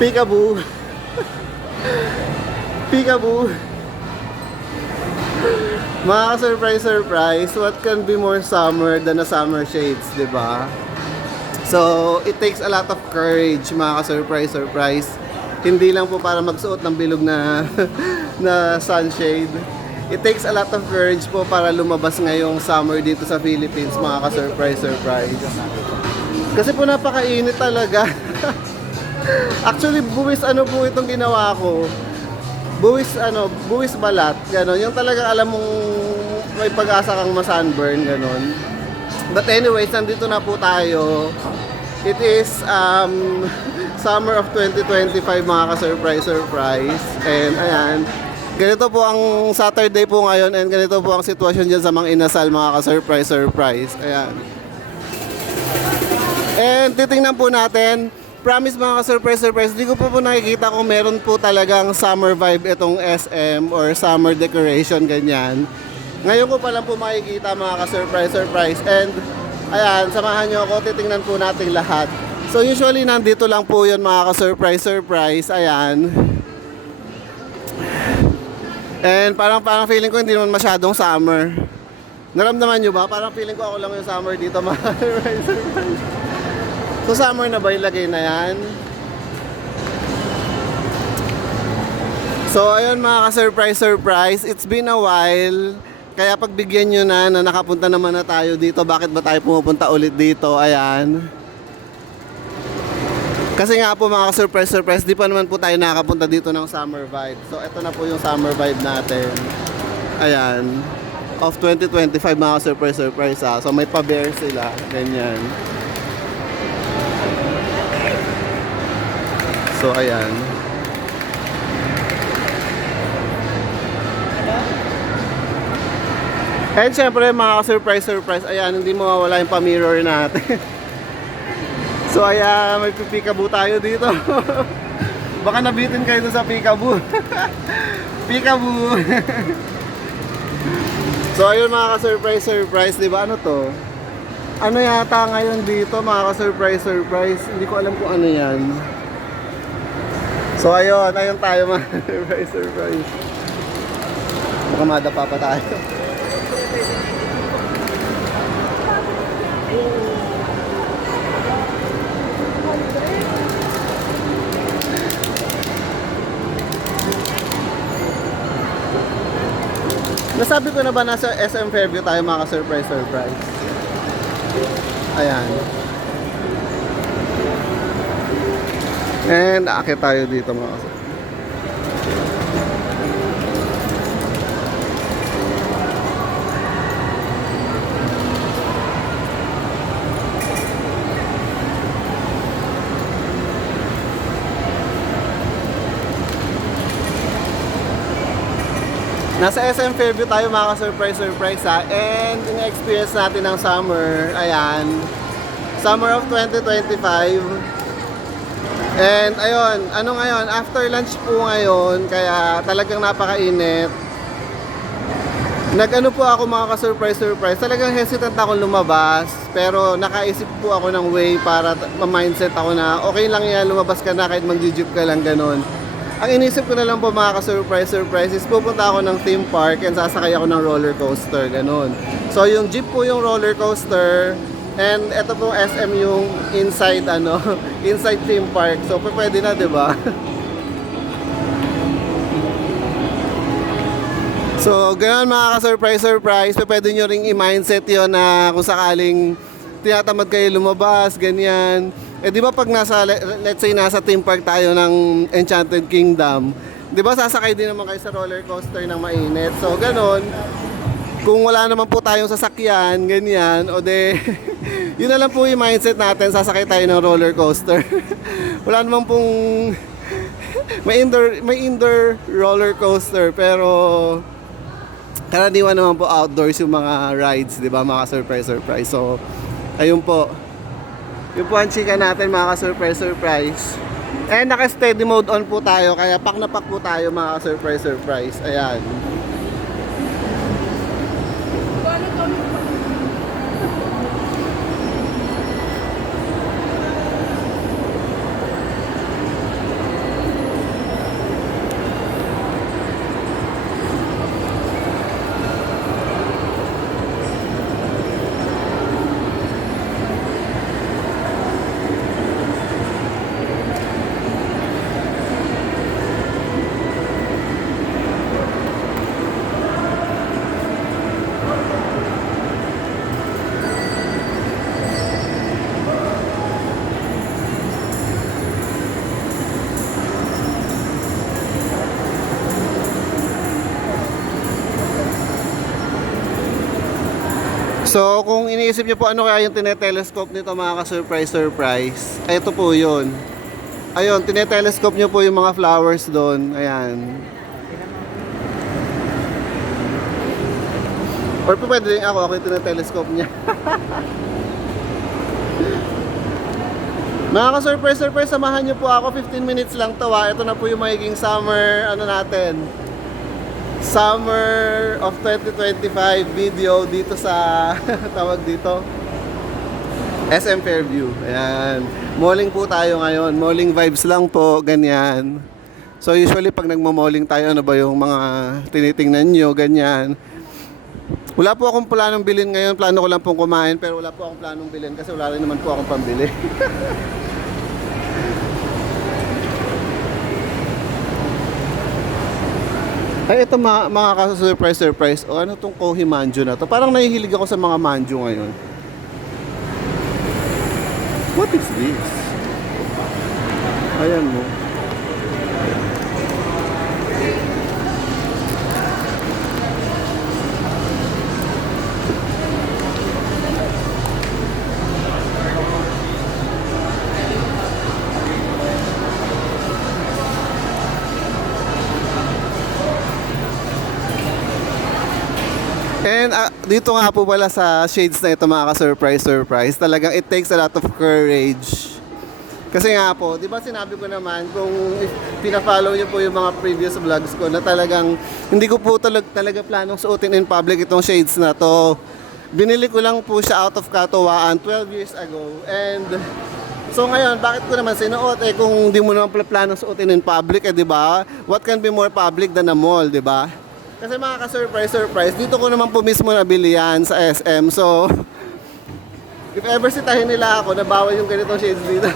Peekaboo. Peekaboo. Mga ka-surprise, what can be more summer than a summer shades, di ba? So, it takes a lot of courage, mga ka-surprise. Hindi lang po para magsuot ng bilog na na sunshade. It takes a lot of courage po para lumabas ngayong summer dito sa Philippines, mga ka-surprise. Kasi po napakainit talaga. Actually, buwis ano po itong ginawa ko. Buwis balat, gano'n. Yung talagang alam mong may pag-asa kang ma-sunburn, gano'n. But anyways, nandito na po tayo. It is summer of 2025, mga ka-surprise. And ayan, ganito po ang Saturday po ngayon and ganito po ang sitwasyon dyan sa mga inasal, mga ka-surprise. Ayan. And titingnan po natin. Promise, mga ka-surprise, di ko po nakikita kung meron po talagang summer vibe itong SM or summer decoration, ganyan. Ngayon ko pa lang po makikita, mga ka-surprise. And ayan, samahan nyo ako, titingnan po natin lahat. So usually nandito lang po yun, mga ka-surprise. Ayan. And parang feeling ko hindi naman masyadong summer. Naramdaman nyo ba? Parang feeling ko ako lang yung summer dito, mga ka-surprise. So summer na ba yung lagay na yan? So ayun, mga ka-surprise. It's been a while. Kaya pagbigyan nyo na nakapunta naman na tayo dito. Bakit ba tayo pumupunta ulit dito? Ayan. Kasi nga po, mga ka-surprise, di pa naman po tayo nakapunta dito ng summer vibe. So ito na po yung summer vibe natin. Ayan. Of 2025, mga ka-surprise ha. So may pa-bear sila. Ganyan. So ayan. And syempre, mga ka-surprise, ayan, hindi mawawala yung pa-mirror natin. So ayan, may peekaboo tayo dito. Baka nabitin kayo sa peekaboo. Peekaboo. So ayun, mga ka-surprise, di ba? Ano to? Ano yata ngayon dito, mga ka-surprise. Hindi ko alam kung ano yan. So ayun tayo, mga surprise. Baka madapa pa tayo. Nasabi ko na ba nasa SM Fairview tayo, mga ka-surprise. Ayan. And aakit tayo dito, mga kasama. Nasa SM Fairview tayo, mga ka-surprise ha. And yung experience natin ng summer, ayan. Summer of 2025. And ayun, ano ngayon, after lunch po ngayon, kaya talagang napakainit. Nag-ano po ako, mga ka-surprise. Talagang hesitant ako lumabas, pero nakaisip po ako ng way para ma-mindset ako na okay lang yan, lumabas ka na kahit mag-jeep ka lang, ganun. Ang inisip ko na lang po, mga ka-surprise is pupunta ako ng theme park and sasakay ako ng roller coaster, ganun. So yung jeep po yung roller coaster. And ito po SM yung inside inside theme park. So pwede na, 'di ba? So ganoon, mga ka-surprise. Pwede nyo ring i-mindset 'yon na kung sakaling tinatamad kayo lumabas, ganyan. Eh di ba pag let's say nasa theme park tayo ng Enchanted Kingdom, di ba sasakay din naman kayo sa roller coaster ng mainit. So ganoon, kung wala naman po tayong sasakyan, ganyan, o de yun na lang po yung mindset natin, sasakay tayo ng roller coaster. Wala naman pong may indoor roller coaster, pero karaniwan naman po outdoors yung mga rides, di ba, mga surprise. So ayun po, yun po ang chika natin, mga surprise. And naka-steady mode on po tayo, kaya pak na pak po tayo, mga surprise. Ayan. So, kung iniisip niyo po ano kaya yung tinetelescope nito mga ka-surprise, ay ito po yun. Ayun, tinetelescope niyo po yung mga flowers doon. Ayan. Or po pwede rin ako yung tinetelescope niya. Mga ka-surprise, samahan niyo po ako. 15 minutes lang to ha. Ito na po yung magiging summer, ano natin, Summer of 2025 video dito sa tawag dito SM Fairview. Ayan. Malling po tayo ngayon. Malling vibes lang po, ganyan. So usually pag nagmo-malling tayo, ano ba yung mga tinitingnan nyo, ganyan. Wala po akong planong bilhin ngayon. Plano ko lang pong kumain, pero wala po akong planong bilhin kasi wala rin naman po akong pambili. Ay, ito mga ka-surprise. O ano tong Kohi Manju na to? Parang nahihilig ako sa mga manju ngayon. What is this? Ayan mo. And dito nga po pala sa shades na ito mga ka-surprise, talagang it takes a lot of courage. Kasi nga po, di ba sinabi ko naman, kung pina-follow nyo po yung mga previous vlogs ko, na talagang hindi ko po talaga planong suotin in public itong shades na to. Binili ko lang po siya out of Katawaan 12 years ago. And so ngayon, bakit ko naman sinuot? Kung di mo naman planong suotin in public, di ba? What can be more public than a mall, di ba? Kasi mga ka-surprise, dito ko naman po mismo nabili yan sa SM. So, if ever sitahin nila ako na bawal yung ganitong shades dito.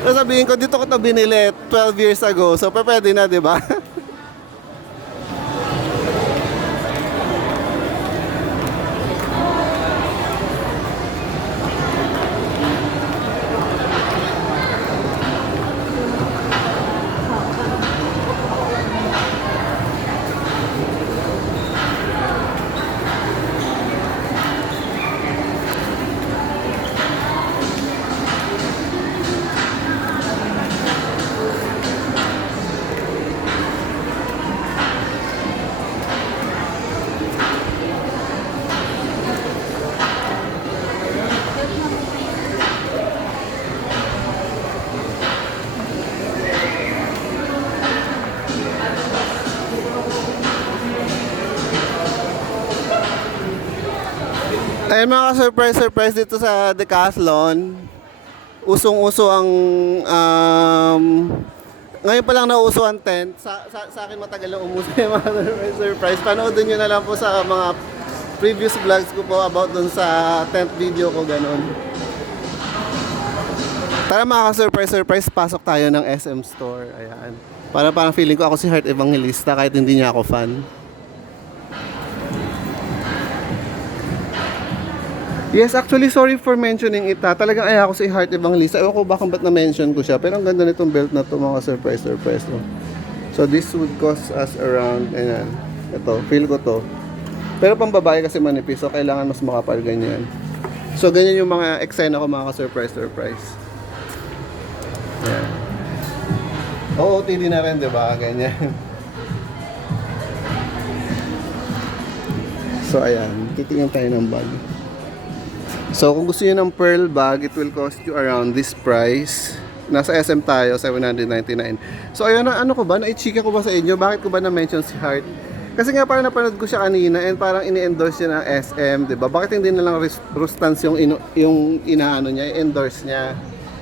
So sabihin ko, dito ko ito binili 12 years ago. So, pwede na, di ba? Ayun mga ka-surprise dito sa Decathlon. Usong-uso ang ngayon pa lang nauuso ang tent. Sa akin matagal na umuso yung mga surprise. Panoodin nyo na lang po sa mga previous vlogs ko po about dun sa tent video ko, ganun. Tara mga ka-surprise, pasok tayo ng SM Store. Ayan. Parang feeling ko ako si Heart Evangelista kahit hindi niya ako fan. Yes, actually, sorry for mentioning it. Talagang ay ako si Heart Evangelista. Ewan ko bakit ba't na-mention ko siya. Pero ang ganda nitong belt na to, mga surprise. Oh. So, this would cost us around, ayan, ito, feel ko to. Pero pang babae kasi manipis, so kailangan mas makapal ganyan. So, ganyan yung mga eksena ko, mga surprise. Ayan. Oo, OOTD na rin, diba? Ganyan. So, ayan, titingnan tayo ng bag. So, kung gusto niyo ng pearl bag, it will cost you around this price. Nasa SM tayo, 799. So, ayun, ano ko ba? Naichika ko ba sa inyo? Bakit ko ba na-mention si Heart? Kasi nga parang napanood ko siya kanina and parang ini-endorse niya ng SM, di ba? Bakit hindi na lang Rustans yung inaano niya, i-endorse niya?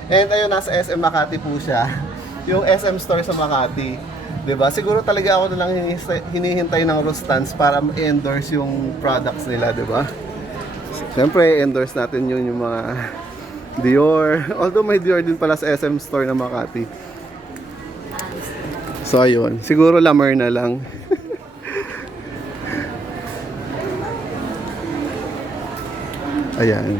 And ayun, nasa SM Makati po siya. Yung SM store sa Makati. Di ba? Siguro talaga ako na lang hinihintay ng Rustans para i-endorse yung products nila, di ba? Siyempre, endorse natin yun yung mga Dior. Although may Dior din pala sa SM store na Makati. So, ayun. Siguro Lamer na lang. Ayan.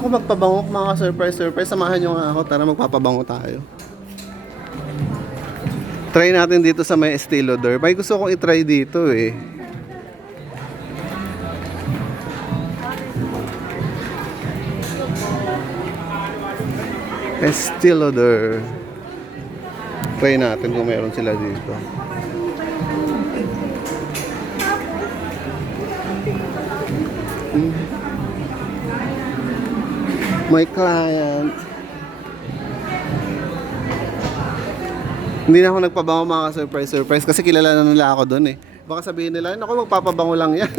Gusto ko magpabango mga surprise. Samahan nyo nga ako. Tara magpapabango tayo. Try natin dito sa may Estee Lauder. May gusto kong itry dito eh. Estee Lauder. Try natin kung meron sila dito. My client. Hindi na ako nagpabango mga surprise kasi kilala na nila ako doon eh. Baka sabihin nila, naku magpapabango lang yan.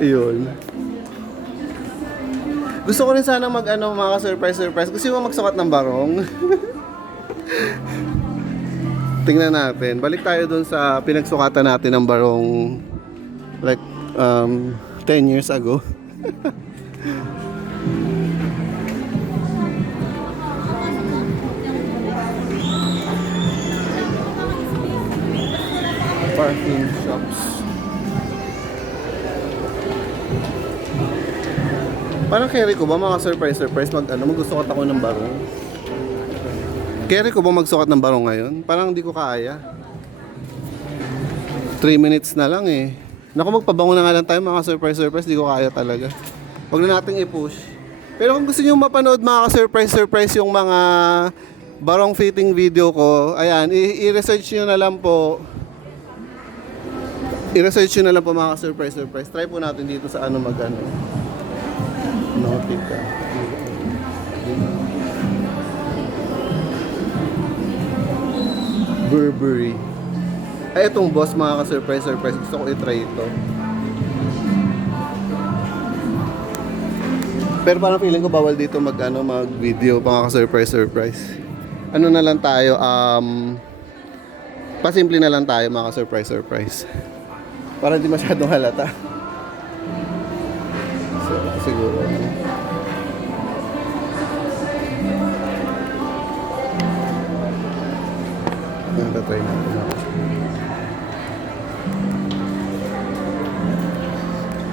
Iyon. Gusto ko rin sana mga surprise. Gusto mo magsukat ng barong? Tingnan natin. Balik tayo doon sa pinagsukatan natin ng barong like 10 years ago. Parfum shops. Parang carry ko ba mga surprise magsukat ako ng barong? Carry ko ba magsukat ng barong ngayon? Parang hindi ko kaya. 3 minutes na lang eh. Naku magpabango na nga lang tayo mga surprise, hindi ko kaya talaga. Huwag na nating i-push. Pero kung gusto niyo mapanood mga surprise yung mga barong fitting video ko, ayan, i-research niyo na lang po. I-research nyo na lang po mga surprise. Try po natin dito sa magano. Nautica. Burberry. Ay, itong boss mga ka-surprise. Gusto ko i-try ito. Pero parang feeling ko bawal dito mag-video mga ka-surprise. Ano na lang tayo, pasimple na lang tayo mga ka-surprise. Para hindi masyadong halata. So, siguro. Try natin.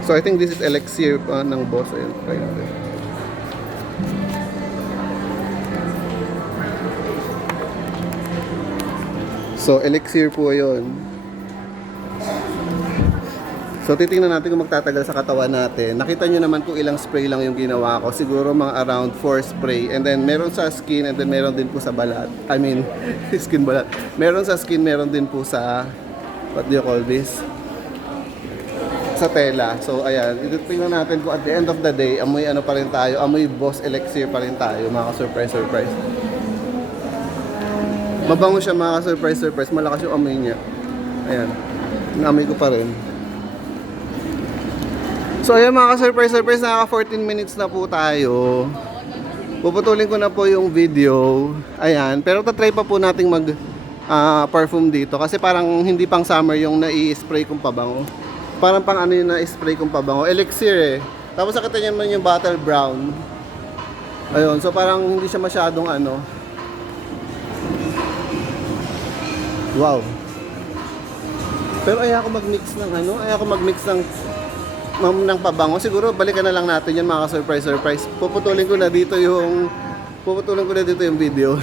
So, I think this is elixir ng boss. Ayun, try natin. So, elixir po yun. So titingnan natin kung magtatagal sa katawan natin. Nakita nyo naman kung ilang spray lang yung ginawa ko. Siguro mga around 4 spray. And then meron sa skin and then meron din po sa balat. I mean, skin balat. Meron sa skin, meron din po sa, what do you call this? Sa tela. So ayan, tingnan natin kung at the end of the day, amoy ano pa rin tayo. Amoy Boss Elixir pa rin tayo, mga surprise. Mabango siya mga surprise. Malakas yung amoy niya. Ayan, inamoy ko pa rin. So ayan mga ka-surprise, nakaka 14 minutes na po tayo. Puputulin ko na po yung video. Ayan, pero tatry pa po nating mag perfume dito. Kasi parang hindi pang summer yung nai-spray kong pabango. Parang pang ano yung na-spray kong pabango. Elixir eh. Tapos nakita niyo naman yung bottle brown. Ayun, so parang hindi siya masyadong ano. Wow. Pero ayoko mag-mix ng pabango. Siguro balikan na lang natin yan mga ka-surprise. Puputulin ko na dito yung video.